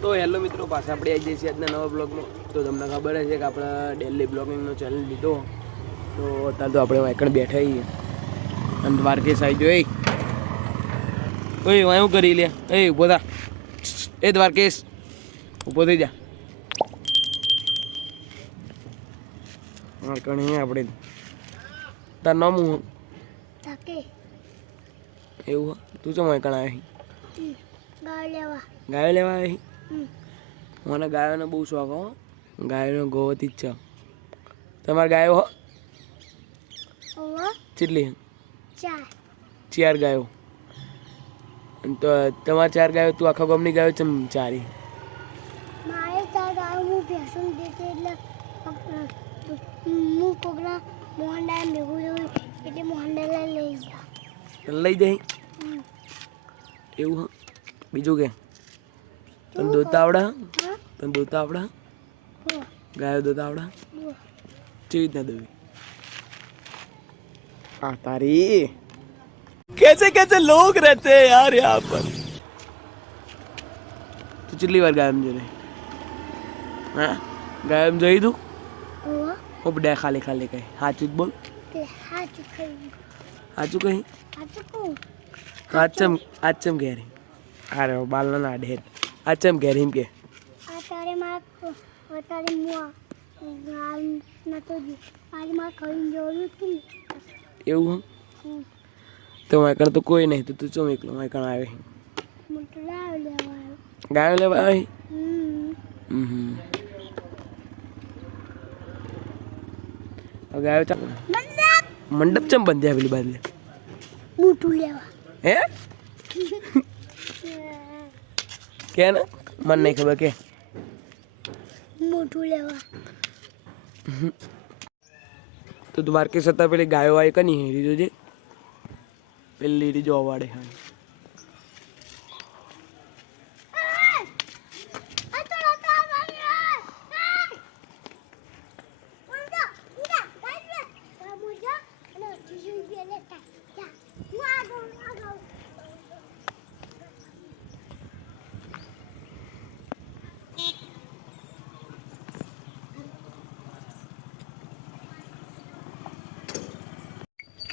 તો હેલો મિત્રો, પાછા આપણે આવી જઈએ છીએ આજના નવા બ્લોગમાં. તો તમને ખબર છે કે આપણે ડેલી બ્લોગિંગનો ચેનલ લીધો, તો અત્યારે તો આપણે વાયકણ બેઠા છીએ અને દ્વારકેશ આવી ગયો. ઓય વાય હું કરી લે, એ ઊભો થા, એ દ્વારકેશ ઊભો થઈ જા. વાયકણ અહીંયા આપણે તાર નામ હું એવું તું ચમ વાયકણ આવે? ગાયો લેવા આવે? મને ગાયોનો બહુ શોખ હો, ગાયોનો ગોવતી જ છે. તમારે ગાયો હો કેટલી? ચાર ગાયો. તો તમારે ચાર ગાયો, તું આખા ગામની ગાયો ચમ ચારી? મારે ચાર ગાયો હું ભેંસું દેતી એટલે હું કોકના મોહનદાર ભેગું રહ્યું એટલે મોહનદાર લઈ જા લઈ જાય એવું. બીજું કે તને દોતા આવડે? તને દોતા આવડે? ગાયો દોતા આવડે? કેવી રીતના દોવી? આ તારી कैसे कैसे लोग रहते हैं यार यहाँ पर. તું કેટલી વાર ગાયમ જોઈ? હા ગાયમ જોઈ તું? ઓ બડા ખાલી ખાલી કઈ સાચું જ બોલ. સાચું કઈ આચમ ઘેરી. અરે બાલ ના ઢેર આચમ ઘેરી એમ કે અત્યારે એવું. તો વાયકણ તો કોઈ નહીં, તો તું ચમ એકલો વાયકણ આવે? ગાયો લેવા આવે? ગાયો ચાલ મંડપ ચમ બંધ્યા પેલી બાજુ મોટું લેવા હે કે ને મને નહીં ખબર કે મોટું લેવા. તો દ્વારકેશ હતા પેલી ગાયો આવી કની હેરી જોજે, પેલી લીરી જોવા વાળે. હા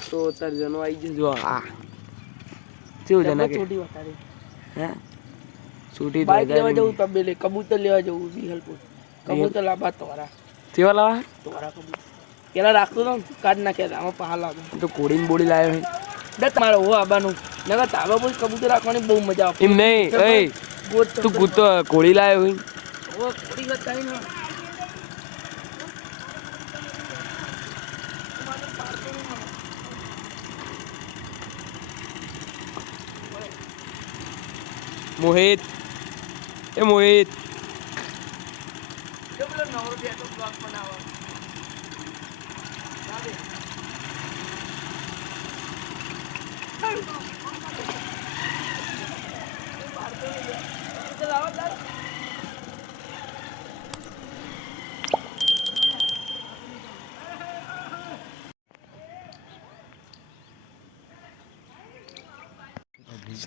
તો તાર જનો આવી જજો. આ કેવું જના કે હે છૂટી બાઈક લેવા જવું, તબેલે કબૂતર લેવા જવું, વિહલપુર કબૂતર લાવવા તોરા. કેવા લાવા? તોરા કબૂતર પેલા રાખતો તો કાઢ નાખ્યા હતા, આમાં પહાડ લાગે તો કોડીને બોડી લાવ્યો હોય. દે તમારે હો આબાનું નગર તાબા બોલ કબૂતર રાખવાની બહુ મજા આવે. એમ નહીં, એ તું કૂતો કોળી લાવ્યો હોય. ઓ કોળી હતા ને મોહિત, એ મોહિત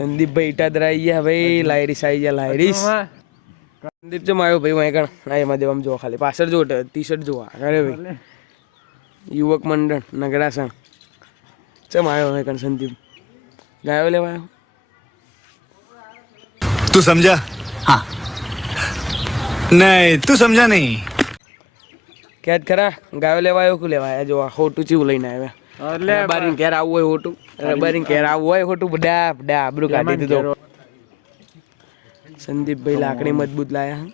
સંદીપભાઈ ઇટાદરા આવી ગયા ભાઈ. લાયરીસ આવી ગયા, લાયરીસ. સંદીપ ચમ આવ્યો ભાઈ વાયકણ? આ એમાં દેવામાં જોવા, ખાલી પાછળ જો ટી શર્ટ જોવા અરે ભાઈ. યુવક મંડળ નગરાસણ ચમ આવ્યો વાયકણ સંદીપ? ગાયો લેવા આવ્યો? તું સમજા? હા નહીં તું સમજા નહીં. ક્યાં ખરા ગાયો લેવા આવ્યો? શું લેવા આવ્યા? જો હોટું ચીવું લઈને આવ્યા. બારીને ઘેર આવવું હોય હોટું, બારીને ઘેર આવવું હોય હોટું, બડા બડા આબરૂ કાઢી દીધો. સંદીપભાઈ લાકડી મજબૂત લાયા.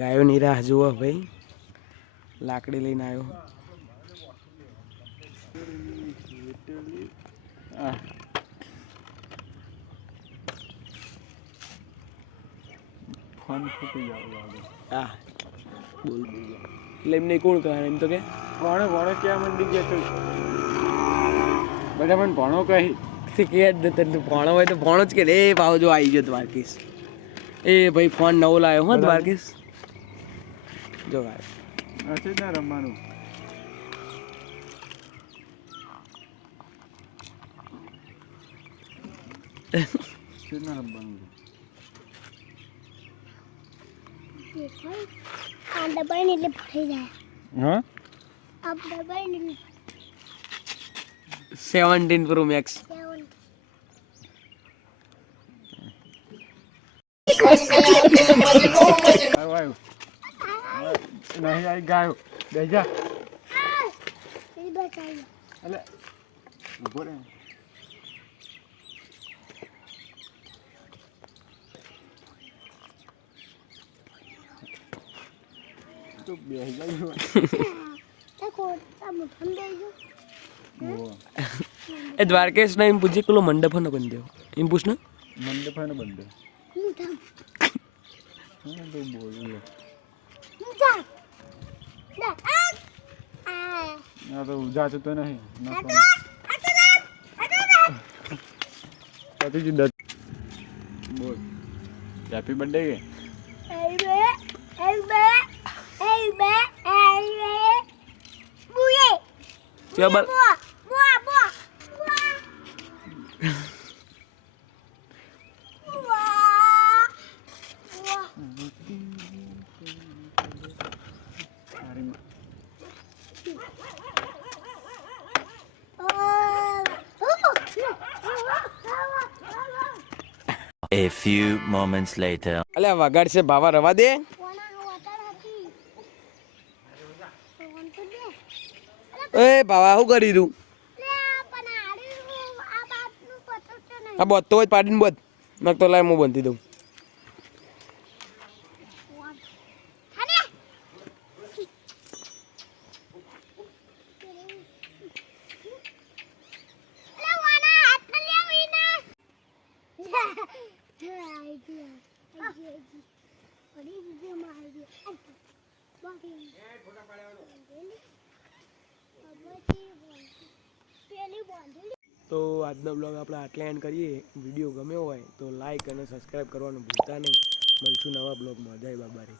ગાયોની રાહ જુઓ ભાઈ, લાકડી લઈને આવ્યો. હા બોલ એટલે એમને કોણ કહે? એમ તો કે ભણો ક્યાં મંડી ગયા તું? બધા મને ભણો કહી કે જ તને ભણો હોય તો ભણો જ કે. એ ભાવ જો આવી ગયો દ્વારકેશ. એ ભાઈ ફોન નવો લાવ્યો હો દ્વારકેશ. જો હશે ને રમવાનું. કેટલા રમવાનું? દેખાય આ દબાઈને એટલે ફરી જાય હા આ દબાઈને એટલે 17 પ્રો મેક્સ ફરી આવ્યો નહીં આવી ગાયો બેસી જા એ બચાઈ એટલે ઊભો રહે તો બેસી જાય આ કોટા મુઠન દેજો એ દ્વારકેશ ને એમ પૂછી પેલો મંડપ નો બંધ એમ પૂછ ને મંડપ ને બંધ મુઠન તો બોલું લે મુઠન લે આ ના તો જાતું તો નહીં ના પતિ જી દત બોલ હેપી બર્થડે કે ત્યાં બલ A few moments later. અલ્યા વગાડ છે ભાવા રવા દે એ ભાવા શું કરી તું આ બધો જ પાડીને બધ મેં તો લાય હું બંધી દઉં તો આજનો બ્લોગ આપણે આટલે એન્ડ કરીએ વિડીયો ગમ્યો હોય તો લાઈક અને સબસ્ક્રાઈબ કરવાનું ભૂલતા નહીં મળશું નવા બ્લોગમાં જય બાબારી